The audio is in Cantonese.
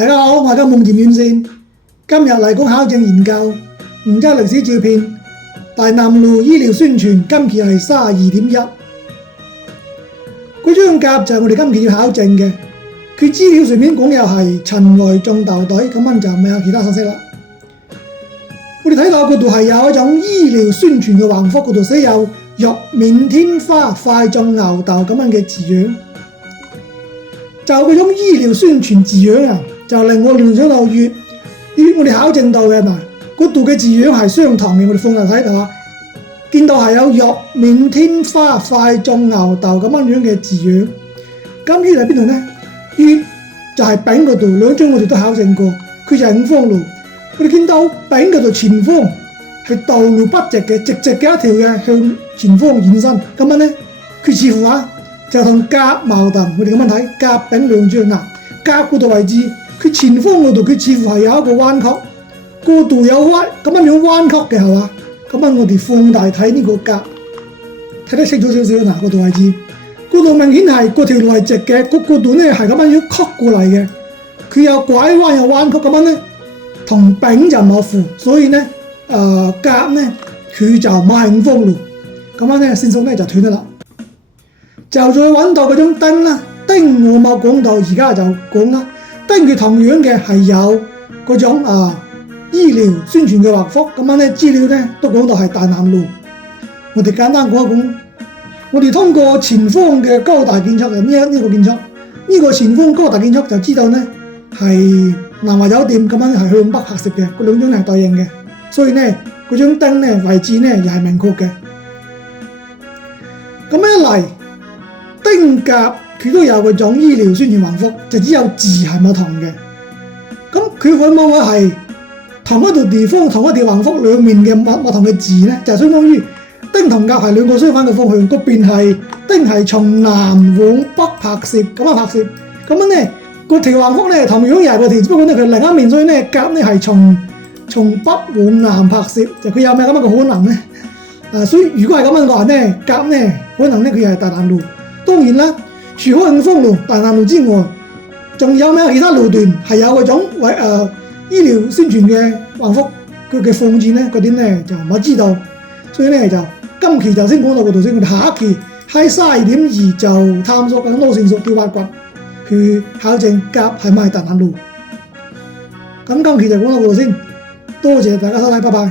大家好，我係夢田院線，今日嚟講考證研究，梧州歷史照片，大南路醫療宣傳今期係32.1，嗰張甲就係我哋今期要考證嘅，佢資料上面講又係陳來種豆隊，咁樣就唔有其他信息啦。我哋睇到嗰度係有一種醫療宣傳嘅橫幅，嗰度寫有玉面天花快種牛痘咁樣嘅字樣，就嗰種醫療宣傳字樣啊，就令我聯想到粵我哋考證到嘅嘛，嗰度嘅字樣係相同嘅，我哋放入睇到啊，見到係有玉面天花快種牛痘咁樣嘅字樣。咁於喺邊度呢？粵就係丙嗰度，兩張我哋都考證過，佢就係五方路。我哋見到丙嗰度前方係道路筆直嘅，直直嘅一條嘅向前方延伸，咁樣呢，佢似乎就同甲矛盾。我哋咁樣睇甲丙兩張嗱，甲嗰度位置，佢前方嗰度佢似乎係有一個彎曲，嗰度有彎咁樣彎曲嘅係嘛？咁樣我哋放大睇呢個甲，睇得清楚少少嗱，嗰度位置，嗰度明顯係嗰條路係直嘅，嗰度呢係咁樣曲過嚟嘅，佢有拐彎有彎曲咁樣呢，同丙就冇符，所以呢甲呢佢就冇係五方路，咁樣呢線索呢就斷咗啦。就再揾到嗰種丁啦，丁我冇講到，而家就講啦。丁佢同樣嘅係有嗰種醫療宣傳嘅橫幅，咁樣呢資料呢都講到係大南路。我哋簡單講一講，我哋通過前方嘅高大建築嘅呢個建築，呢個前方高大建築就知道呢係南華酒店，咁樣係向北拍攝嘅，嗰兩張係對應嘅，所以呢嗰張丁呢位置呢又係明確嘅。咁一嚟，丁甲佢都有嗰種醫療宣傳橫幅，就只有字係唔同嘅。咁佢會唔會係同一度地方同一條橫幅兩面嘅唔同嘅字呢？就相當於丁同甲係兩個相反嘅方向，嗰邊係丁係從南往北拍攝咁樣拍攝，咁樣呢個條橫幅呢同樣又係個條，只不過呢佢另一面，所以呢甲呢係從北往南拍攝，就佢有咩咁樣嘅可能呢？所以如果係咁樣嘅話呢，甲呢可能呢佢係大南路。當然啦，除咗五方路、大南路之外，仲有咩其他路段係有嗰種醫療宣傳嘅橫幅，佢嘅放置呢嗰啲呢就唔知道，所以呢就今期就先講到嗰度先，我哋下一期喺32.2就探索更多線索去挖掘，去考證甲係咪大南路。咁今期就講到嗰度先，多謝大家收睇，拜拜。